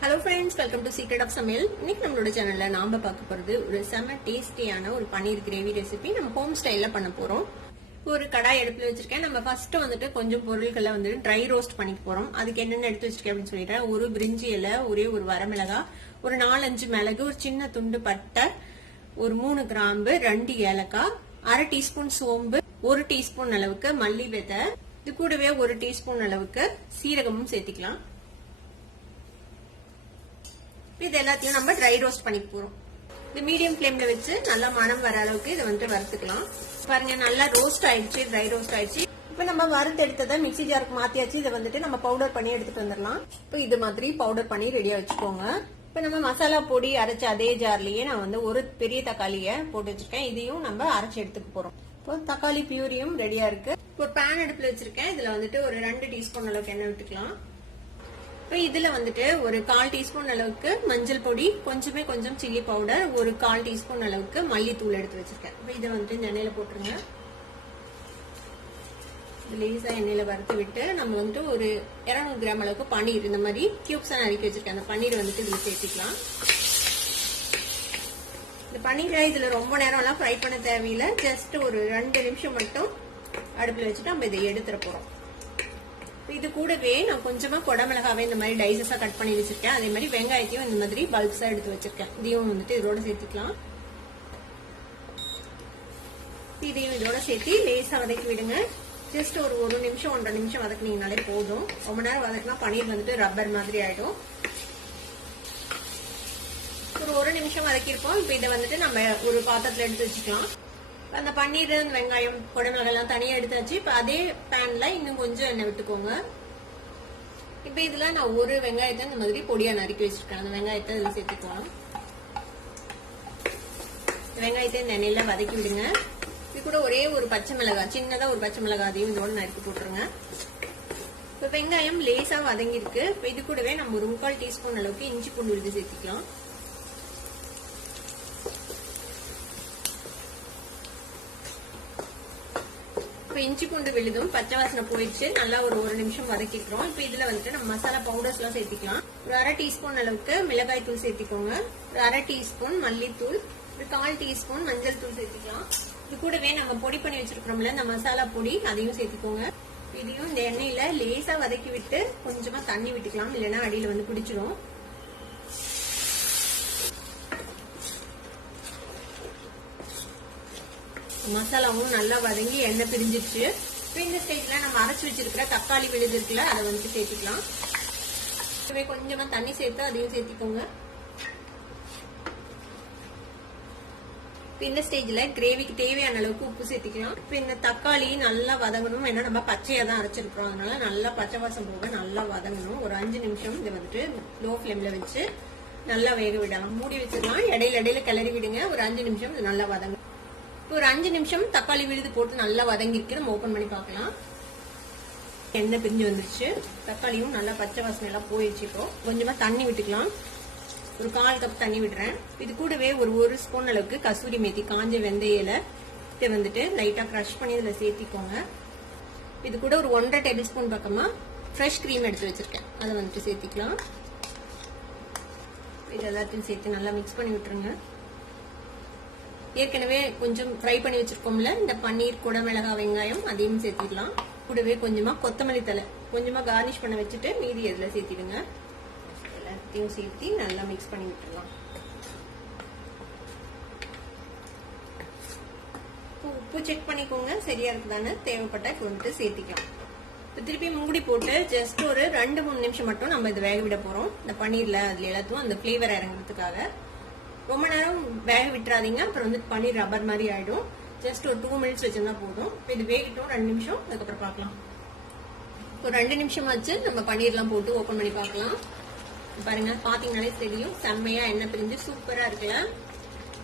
Hello friends, welcome to secret of சமையல். இன்னைக்கு நம்மளோட சேனல்ல நாம பார்க்க போறது ஒரு செம டேஸ்டியான ஒரு பன்னீர் கிரேவி ரெசிபி. நம்ம ஹோம் ஸ்டைல்ல பண்ண போறோம். ஒரு கடாய் அடுப்புல வச்சிருக்கேன். நம்ம ஃபர்ஸ்ட் வந்துட்டு கொஞ்சம் பொருட்களை வந்துட்டு ட்ரை ரோஸ்ட் பண்ணிக்க போறோம். அதுக்கு என்னென்ன எடுத்து வச்சிருக்கேன் அப்படின்னு சொல்லிடுறேன். ஒரு பிரிஞ்சி இலை, ஒரே ஒரு வரமிளகா, ஒரு 4-5 மிளகு, ஒரு சின்ன துண்டு பட்டை, ஒரு 3 கிராம்பு, 2 ஏலக்காய், 1/2 டீஸ்பூன் சோம்பு, 1 டீஸ்பூன் அளவுக்கு மல்லி விதை, இது கூடவே 1 டீஸ்பூன் அளவுக்கு சீரகமும் சேர்த்திக்கலாம். இது எல்லாத்தையும் நம்ம ட்ரை ரோஸ்ட் பண்ணிக்க போறோம். இது மீடியம் ஃபிளேம்ல வச்சு நல்லா மணம் வர அளவுக்கு இதை வந்துட்டு வறுத்துக்கலாம். பாருங்க, நல்லா ரோஸ்ட் ஆயிடுச்சு, ட்ரை ரோஸ்ட் ஆயிடுச்சு. இப்ப நம்ம வறுத்து எடுத்ததை மிக்ஸி ஜாருக்கு மாத்தியாச்சு. இதை வந்துட்டு நம்ம பவுடர் பண்ணி எடுத்துட்டு வந்துடலாம். இப்போ இது மாதிரி பவுடர் பண்ணி ரெடியா வச்சுக்கோங்க. இப்ப நம்ம மசாலா பொடி அரைச்ச அதே ஜார்லயே நான் வந்து ஒரு பெரிய தக்காளிய போட்டு வச்சிருக்கேன். இதையும் நம்ம அரைச்சு எடுத்துக்க போறோம். இப்போ தக்காளி பியூரியும் ரெடியா இருக்கு. ஒரு பேன் அடுப்புல வச்சிருக்கேன். இதுல வந்துட்டு ஒரு 2 டீஸ்பூன் அளவுக்கு எண்ணெய் விட்டுக்கலாம். இப்போ இதுல வந்துட்டு ஒரு 1/4 டீஸ்பூன் அளவுக்கு மஞ்சள் பொடி, கொஞ்சம் சில்லி பவுடர், ஒரு 1/4 டீஸ்பூன் அளவுக்கு மல்லித்தூள் எடுத்து வச்சிருக்கேன். இப்போ இதை வந்துட்டு இந்த எண்ணெயில போட்டுருங்க. லேசா எண்ணெயில வறுத்து விட்டு நம்ம வந்துட்டு ஒரு 200 கிராம் அளவுக்கு பன்னீர் இந்த மாதிரி கியூப்ஸா நறுக்கி வச்சிருக்கேன். அந்த பன்னீர் வந்துட்டு இதுல சேர்த்துக்கலாம். இந்த பன்னீரை இதுல ரொம்ப நேரம் எல்லாம் ஃப்ரை பண்ண தேவையில்லை. ஜஸ்ட் ஒரு 2 நிமிஷம் மட்டும் அடுப்புல வச்சுட்டு நம்ம இதை எடுத்துட போறோம். இது கூடவே நான் கொஞ்சமா குடமிளகாவே இந்த மாதிரி டைசஸா கட் பண்ணி வச்சிருக்கேன். அதே மாதிரி வெங்காயத்தையும் இந்த மாதிரி பல்ப்ஸா எடுத்து வச்சிருக்கேன். இதையும் வந்துட்டு இதோட சேர்த்துக்கலாம். இதையும் இதோட சேர்த்து லேசா வதக்கி விடுங்க. ஜஸ்ட் ஒரு 1 நிமிஷம் 1.5 நிமிஷம் வதக்குனீங்கனாலே போதும். ரொம்ப நேரம் வதக்கினா பன்னீர் வந்துட்டு ரப்பர் மாதிரி ஆயிடும். ஒரு 1 நிமிஷம் வதக்கிருப்போம். இப்ப இதை வந்துட்டு நம்ம ஒரு பாத்திரத்துல எடுத்து வச்சுக்கலாம். அந்த பன்னீர், வெங்காயம், குடமிளகாய் எல்லாம் தனியா எடுத்தாச்சு. இப்ப அதே பேன்ல இன்னும் கொஞ்சம் எண்ணெய் விட்டுக்கோங்க. இப்ப இதுல நான் ஒரு வெங்காயத்தை இந்த மாதிரி பொடியா நறுக்கி வச்சிருக்கேன். அந்த வெங்காயத்தை இதுல சேர்த்துக்கலாம். வெங்காயத்தை இந்த எண்ணெயில வதக்கி விடுங்க. இது கூட ஒரே ஒரு பச்சை மிளகாய், சின்னதா ஒரு பச்சை மிளகாய், அதையும் இதோட நறுக்கி போட்டுருங்க. இப்ப வெங்காயம் லேசா வதங்கி இருக்கு. இப்ப இது கூடவே நம்ம ஒரு 3/4 டீஸ்பூன் அளவுக்கு இஞ்சி பூண்டு விழுது சேர்த்துக்கலாம். இஞ்சி பூண்டு விழுதும் பச்சை வாசனை போயிடுச்சு. நல்லா ஒரு 1 நிமிஷம் வதக்கிக்கிறோம். இப்ப இதுல வந்துட்டு நம்ம மசாலா பவுடர்ஸ் எல்லாம் சேர்த்திக்கலாம். ஒரு 1/2 டீஸ்பூன் அளவுக்கு மிளகாய் தூள் சேர்த்திக்கோங்க. ஒரு 1/2 டீஸ்பூன் மல்லித்தூள், ஒரு 1/4 டீஸ்பூன் மஞ்சள் தூள் சேர்த்திக்கலாம். இது கூடவே நம்ம பொடி பண்ணி வச்சிருக்கிறோம்ல இந்த மசாலா பொடி, அதையும் சேர்த்திக்கோங்க. இதையும் இந்த எண்ணெயில லேசா வதக்கி விட்டு கொஞ்சமா தண்ணி விட்டுக்கலாம், இல்லைன்னா அடியில வந்து பிடிச்சிடும். மசாலாவும் நல்லா வதங்கி எண்ணெய் பிரிஞ்சிருச்சு. இந்த ஸ்டேஜ்ல நம்ம அரைச்சு வச்சிருக்கிற தக்காளி விழுது இருக்குல்ல, அதை வந்து சேர்த்துக்கலாம். கொஞ்சமா தண்ணி சேர்த்து அதையும் சேர்த்துக்கோங்க. இந்த ஸ்டேஜ்ல கிரேவிக்கு தேவையான அளவுக்கு உப்பு சேர்த்துக்கலாம். இப்ப இந்த தக்காளி நல்லா வதங்கணும். ஏன்னா நம்ம பச்சையா தான் அரைச்சிருக்கிறோம், அதனால நல்லா பச்சை வாசம் போக நல்லா வதங்கணும். ஒரு 5 நிமிஷம் இதை வந்துட்டு லோ ஃபிளேம்ல வச்சு நல்லா வேக விடலாம். மூடி வச்சிடலாம். இடையில கிளறி விடுங்க. ஒரு 5 நிமிஷம் இது நல்லா வதங்கணும். ஒரு 5 நிமிஷம் தக்காளி விழுது போட்டு நல்லா வதங்கிருக்கு. நம்ம ஓபன் பண்ணி பார்க்கலாம். எண்ணெய் பிரிஞ்சு வந்துருச்சு. தக்காளியும் நல்லா பச்சை வாசனை எல்லாம் போயிடுச்சு. இப்போ கொஞ்சமா தண்ணி விட்டுக்கலாம். ஒரு 1/4 கப் தண்ணி விடுறேன். இது கூடவே ஒரு ஸ்பூன் அளவுக்கு கசூரி மேத்தி, காஞ்ச வெந்தய இலை, இதை வந்துட்டு லைட்டா கிரஷ் பண்ணி இதுல சேர்த்திக்கோங்க. இது கூட ஒரு 1.5 டேபிள் ஸ்பூன் பக்கமா ஃப்ரெஷ் கிரீம் எடுத்து வச்சிருக்கேன், அதை வந்துட்டு சேர்த்திக்கலாம். இது எல்லாத்தையும் சேர்த்து நல்லா மிக்ஸ் பண்ணி விட்டுருங்க. ஏற்கனவே கொஞ்சம் ஃப்ரை பண்ணி வச்சிருக்கோம்ல இந்த பன்னீர், குடமிளகாய், வெங்காயம், அதையும் சேர்த்திடலாம். கூடவே கொஞ்சமா கொத்தமல்லி தழை கொஞ்சமா கார்னிஷ் பண்ண வச்சுட்டு மீதி இதுல சேர்த்திடுங்க. எல்லாத்தையும் சேர்த்து நல்லா மிக்ஸ் பண்ணி விட்டுடலாம். உப்பு செக் பண்ணிக்கோங்க, சரியா இருக்குதான்னு. தேவைப்பட்ட வந்துட்டு சேர்த்திக்கலாம். திருப்பி மூடி போட்டு ஜஸ்ட் ஒரு 2-3 நிமிஷம் மட்டும் நம்ம இதை வேக விட போறோம். இந்த பன்னீர்ல அதுல எல்லாத்தையும் அந்த பிளேவர் இறங்குறதுக்காக. ரொம்ப நேரம் வேக விட்டுறாதீங்க, அப்புறம் வந்து பன்னீர் ரப்பர் மாதிரி ஆயிடும். ஜஸ்ட் ஒரு 2 மினிட்ஸ் வச்சிருந்தா போதும். இது வேகட்டும் 2 நிமிஷம், அதுக்கப்புறம் பார்க்கலாம். ஒரு 2 நிமிஷம் ஆச்சு. நம்ம பன்னீர் எல்லாம் போட்டு ஓபன் பண்ணி பார்க்கலாம். பாருங்க, பாத்தீங்கன்னாலே தெரியும், செம்மையா எண்ணெய் பிரிஞ்சு சூப்பரா இருக்குல்ல.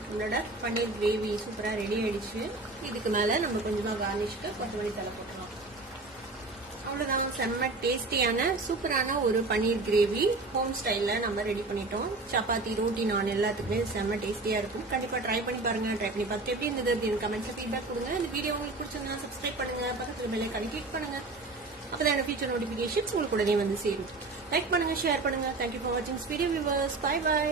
நம்மளோட பன்னீர் கிரேவி சூப்பரா ரெடி ஆயிடுச்சு. இதுக்கு மேல நம்ம கொஞ்சமா கார்னிஷ்க்கு கொத்தமல்லி தழை போட்டுக்கலாம். அவ்வளவுதான், செம்ம டேஸ்டியான சூப்பரான ஒரு பன்னீர் கிரேவி ஹோம் ஸ்டைல்ல நம்ம ரெடி பண்ணிட்டோம். சப்பாத்தி, ரோட்டி, நான் எல்லாத்துக்குமே செம்ம டேஸ்டியா இருக்கும். கண்டிப்பா ட்ரை பண்ணி பாருங்க. ட்ரை பண்ணி பார்த்துட்டு எப்படி இருந்தது அப்படின்னு கமெண்ட்ஸ்ல ஃபீட்பேக் கொடுங்க. இந்த வீடியோ உங்களுக்கு பிடிச்சிருந்தா சப்ஸ்கிரைப் பண்ணுங்க, பக்கத்துல பெல் ஐகானை கிளிக் பண்ணுங்க. அப்பதான் ஃபியூச்சர் நோட்டிபிகேஷன்ஸ் உங்களுக்கு உடனே வந்து சேரும். லைக் பண்ணுங்க, ஷேர் பண்ணுங்க. தேங்க்யூ ஃபார் வாட்சிங் வீடியோ வியூவர்ஸ். Bye by.